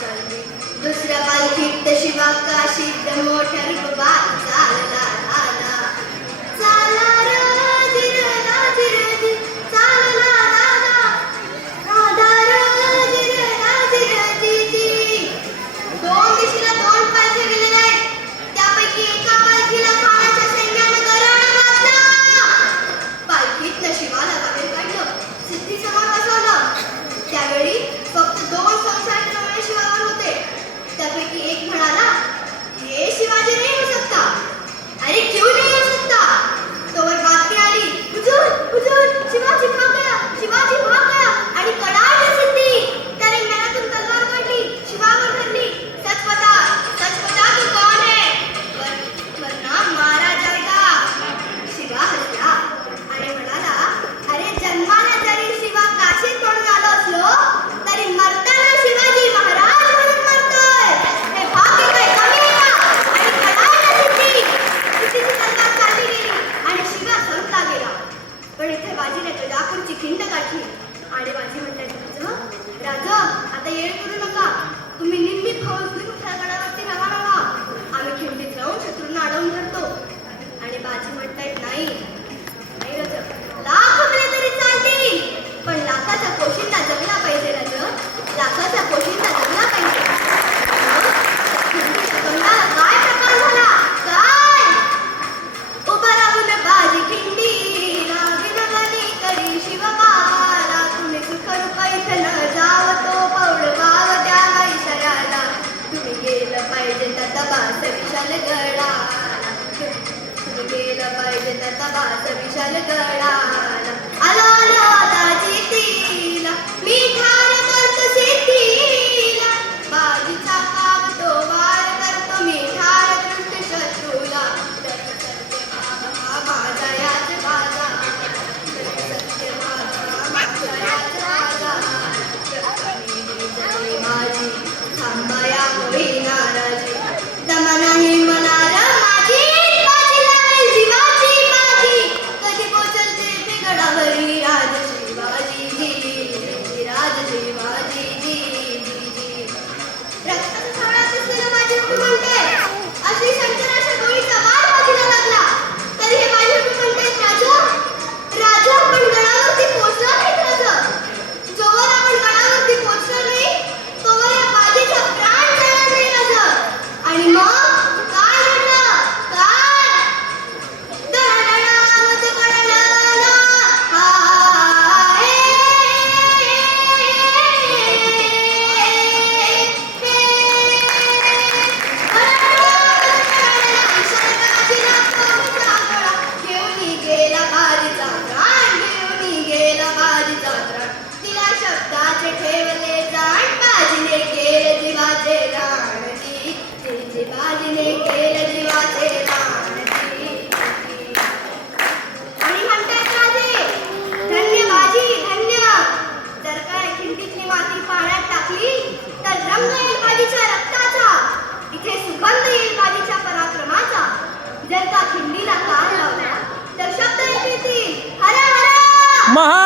चालली दुसऱ्या पालखीत शिवा काशीत मोठ्या रूपात चालला दादा चाला राजीर राजीर चालला दादा राधा राजीर राजीर जी दोन दिशेला दोन पालख्या गेलेल्या आहेत. त्यापैकी एका पालखीला खानाच्या सैन्यानं गराणा घातला. पालखीत शिवाला बाहेर काढलं, सिद्धी समोर बसवलं. त्यावेळी फक्त दोन संसार डोळे शिवावर होते. त्यापैकी एक म्हणाला, ये शिवाजी नहीं हो सकता. अरे क्यों नहीं हो सकता? तोवर बातमी आली, हुजूर हुजूर शिवाजी भाग गया, शिवाजी भाग गया. आणि कडाडली सिद्धी. त्याने मनातून तलवार काढली, शिवावर धरली. सच बता तू कौन है? वरना मारा जाएगा. शिवा हसला आणि म्हणाला, अरे जन्माला जरी शिवा काशीत पडून आलो असलो तरी मरताना शिवाजी महाराज म्हणून मरतोय. हे भाग्य काय कमी आहे का? आणि कडाडला सिद्धी. सिद्धीची तलवार काढली गेली आणि शिवा संपला गेला. पण इथे बाजीने तुळजापूरची खिंड गाठली आणि बाजी म्हणतात, राजा आता येळ करू नका. तुम्ही निम्मी फौज घेऊन गडावरती रवाना व्हा. आम्ही खिंडीत राहून शत्रूंना अडवून धरतो. आणि बाजी म्हणतायत, नाही नाही राजा, लाख हमले तरी चालतील, पण लाखाचा पोशिंदा जगला पाहिजे राजा, लाखाचा पोशिंदा जगला पाहिजे. खिंडीच्या काय प्रकार झाला? काय उभा राहून बाजी खिंडीला विनवणी करी शिवबाला. तुम्ही सुखरूप इथं न जाव तो पौड वाव त्या मैशराला. तुम्ही गेलं पाहिजे त्या तबास विशाल गडाला. तुम्ही गेलं पाहिजे त्या तबास विशाल गडाला. आलो आलो आता चितीला मी ठार करतो सिद्धीला. बाजीचा काव तो वार करतो मी ठार दृष्ट शत्रूला. सत्य माझा याच बाजा, सत्य माझा याच बाजा. माझी थांबाया होई नाराजी, दम नाही मला माझी. माझी लावेल जीवाची माझी, कधी पोचलते ते गडावरी राज शिवाजी जी, राज शिवाजी जी. रक्ताचा सवळा दिसलेला माझी उभी म्हणते, अशी शंकराच्या गोळीचा वार बाजीला लागला. तरी हे माझी उभी म्हणते, राजा आपण गडावरती पोचणार नाहीत राजा. जोवर आपण गडावरती पोचणार नाही तोवर या बाजीचा प्राण जाणार नाही राजा. आणि मग काय घडलं? काय दरडणावत कडणाला हाय घेऊन गेला बाजीचा प्राण, घेऊन गेला बाजीचा प्राण. तिला शब्दाचे ठेवले जाण, बाजीने केले जीवाचे राण. बाजीने केलं जीवाचे राण. आणि म्हणतात राजे, धन्य बाजी धन्य. जर काय खिंडीतली माती पाण्यात टाकली तर रंग येईल बाजीच्या रक्ताचा, इथे सुगंध येईल बाजीच्या पराक्रमाचा. जर का खिंडीला कान लावला तर शब्द येतील हर हर